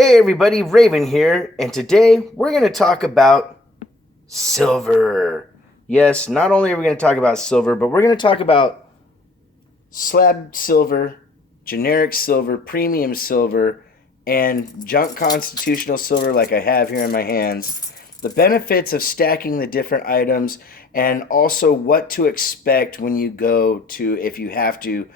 Hey everybody, Raven here, and today we're going to talk about silver. Yes, not only are we going to talk about silver, but we're going to talk about slab silver, generic silver, premium silver, and junk constitutional silver like I have here in my hands. The benefits of stacking the different items, and also what to expect when you go to, if you have to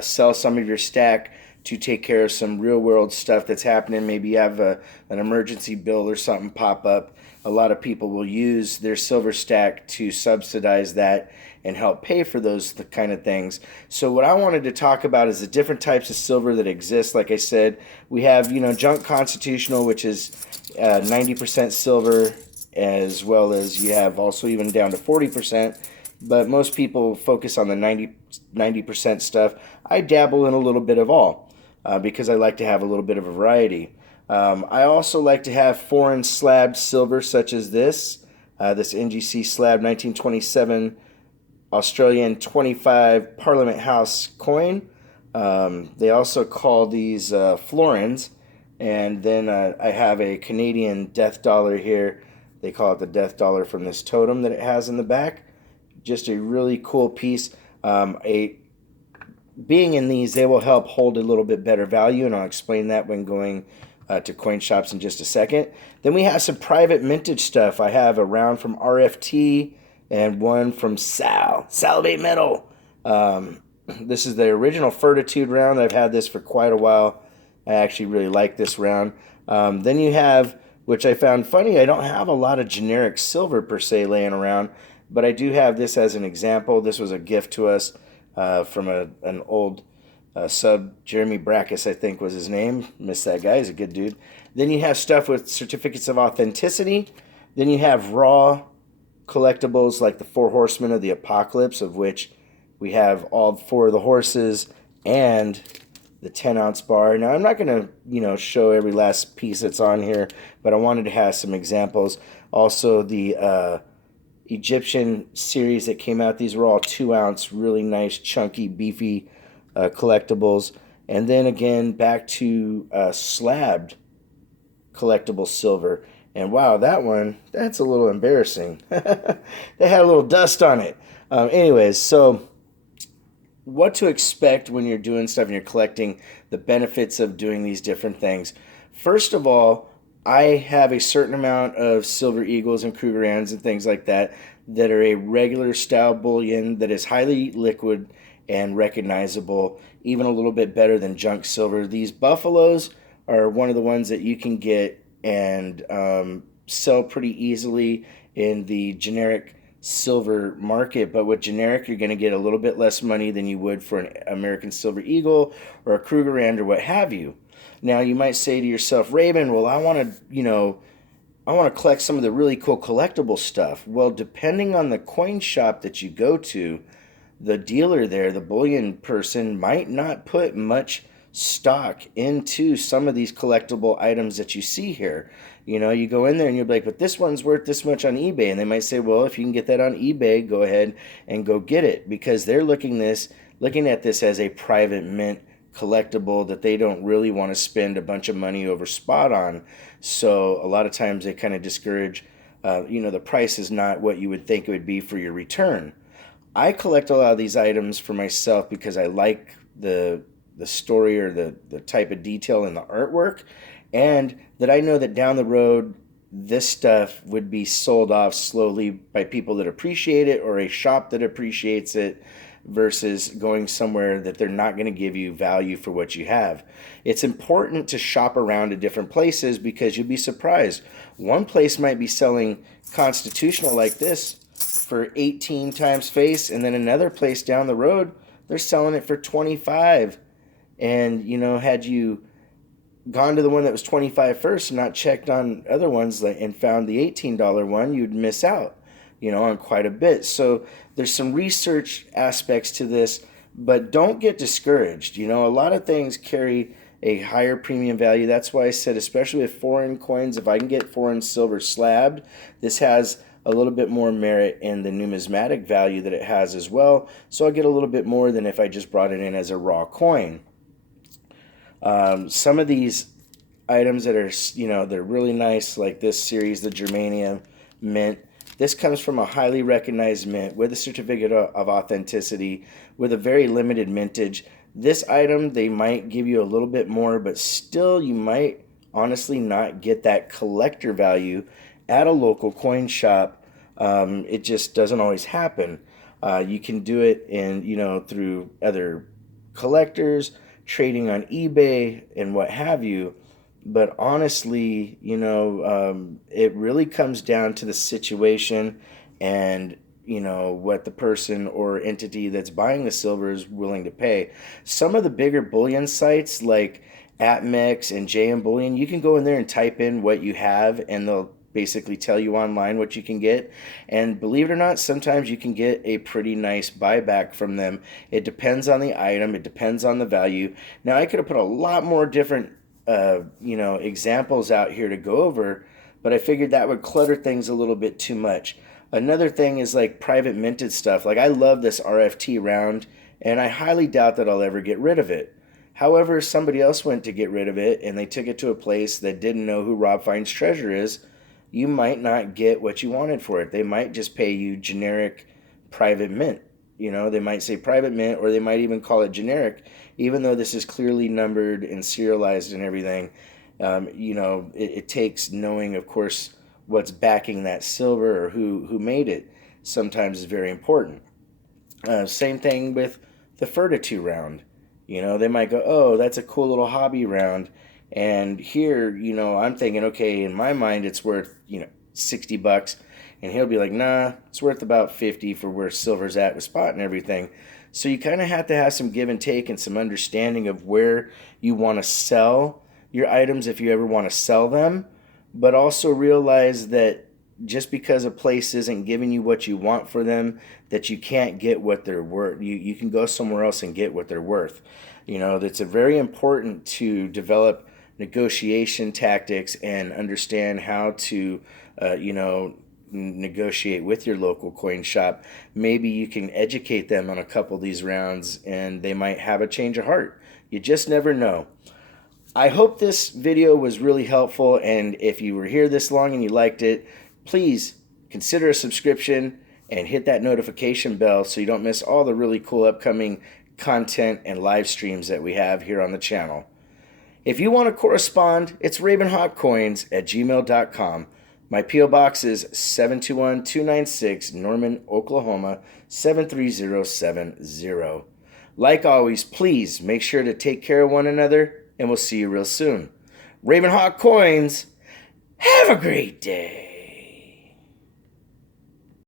sell some of your stack to take care of some real world stuff that's happening. Maybe you have an emergency bill or something pop up. A lot of people will use their silver stack to subsidize that and help pay for those kind of things. So what I wanted to talk about is the different types of silver that exist. Like I said, we have, junk constitutional, which is 90% silver, as well as you have also even down to 40%. But most people focus on the 90% stuff. I dabble in a little bit of all. Because I like to have a little bit of a variety. I also like to have foreign slabbed silver, such as this NGC slab 1927 Australian 25 Parliament House coin. They also call these florins. And then I have a Canadian death dollar here. They call it the death dollar from this totem that it has in the back. Just a really cool piece. Being in these, they will help hold a little bit better value, and I'll explain that when going to coin shops in just a second. Then we have some private mintage stuff. I have a round from RFT and one from Salvate Metal. This is the original Fortitude round. I've had this for quite a while. I actually really like this round. Then you have, which I found funny, I don't have a lot of generic silver per se laying around, but I do have this as an example. This was a gift to us from an old sub, Jeremy Brackus, I think was his name. Miss that guy, he's a good dude. Then you have stuff with certificates of authenticity. Then you have raw collectibles like the 4 Horsemen of the Apocalypse, of which we have all 4 of the horses and the 10-ounce bar. Now, I'm not going to, show every last piece that's on here, but I wanted to have some examples. Also, the Egyptian series that came out. These were all 2-ounce, really nice, chunky, beefy collectibles. And then again, back to slabbed collectible silver. And wow, that's a little embarrassing. They had a little dust on it. Anyways, so what to expect when you're doing stuff and you're collecting, the benefits of doing these different things. First of all, I have a certain amount of Silver Eagles and Krugerrands and things like that are a regular style bullion that is highly liquid and recognizable, even a little bit better than junk silver. These Buffaloes are one of the ones that you can get and sell pretty easily in the generic silver market. But with generic, you're going to get a little bit less money than you would for an American Silver Eagle or a Krugerrand or what have you. Now, you might say to yourself, Raven, well, I want to collect some of the really cool collectible stuff. Well, depending on the coin shop that you go to, the dealer there, the bullion person, might not put much stock into some of these collectible items that you see here. You go in there and you're like, but this one's worth this much on eBay. And they might say, well, if you can get that on eBay, go ahead and go get it. Because they're looking at this as a private mint collectible that they don't really want to spend a bunch of money over spot on. So a lot of times they kind of discourage, the price is not what you would think it would be for your return. I collect a lot of these items for myself because I like the story or the type of detail in the artwork, and that I know that down the road this stuff would be sold off slowly by people that appreciate it or a shop that appreciates it, versus going somewhere that they're not going to give you value for what you have. It's important to shop around to different places because you'll be surprised. One place might be selling constitutional like this for 18 times face, and then another place down the road, they're selling it for 25. And, had you gone to the one that was 25 first and not checked on other ones and found the $18 one, you'd miss out, on quite a bit. So there's some research aspects to this, but don't get discouraged. A lot of things carry a higher premium value. That's why I said, especially with foreign coins, if I can get foreign silver slabbed, this has a little bit more merit in the numismatic value that it has as well. So I'll get a little bit more than if I just brought it in as a raw coin. Some of these items that are, they're really nice, like this series, the Germanium mint. This comes from a highly recognized mint with a certificate of authenticity with a very limited mintage. This item, they might give you a little bit more, but still you might honestly not get that collector value at a local coin shop. It just doesn't always happen. You can do it through other collectors, trading on eBay and what have you. But honestly, it really comes down to the situation and, what the person or entity that's buying the silver is willing to pay. Some of the bigger bullion sites like APMEX and JM Bullion, you can go in there and type in what you have and they'll basically tell you online what you can get. And believe it or not, sometimes you can get a pretty nice buyback from them. It depends on the item. It depends on the value. Now, I could have put a lot more different examples out here to go over, but I figured that would clutter things a little bit too much. Another thing is like private minted stuff. Like I love this RFT round, and I highly doubt that I'll ever get rid of it. However, somebody else went to get rid of it, and they took it to a place that didn't know who Rob Fine's treasure is. You might not get what you wanted for it. They might just pay you generic private mint. They might say private mint, or they might even call it generic, even though this is clearly numbered and serialized and everything. It takes knowing, of course, what's backing that silver or who made it. Sometimes is very important. Same thing with the Fortitude round. They might go, oh, that's a cool little hobby round. And here, I'm thinking, okay, in my mind, it's worth, $60. And he'll be like, nah, it's worth about 50 for where silver's at with spot and everything. So you kind of have to have some give and take and some understanding of where you want to sell your items if you ever want to sell them. But also realize that just because a place isn't giving you what you want for them, that you can't get what they're worth. You can go somewhere else and get what they're worth. It's very important to develop negotiation tactics and understand how to, negotiate with your local coin shop. Maybe you can educate them on a couple of these rounds and they might have a change of heart. You just never know. I hope this video was really helpful, and if you were here this long and you liked it, please consider a subscription and hit that notification bell so you don't miss all the really cool upcoming content and live streams that we have here on the channel. If you want to correspond, it's ravenhawkcoins@gmail.com. My P.O. Box is 721-296 Norman, Oklahoma 73070. Like always, please make sure to take care of one another, and we'll see you real soon. Ravenhawk Coins, have a great day.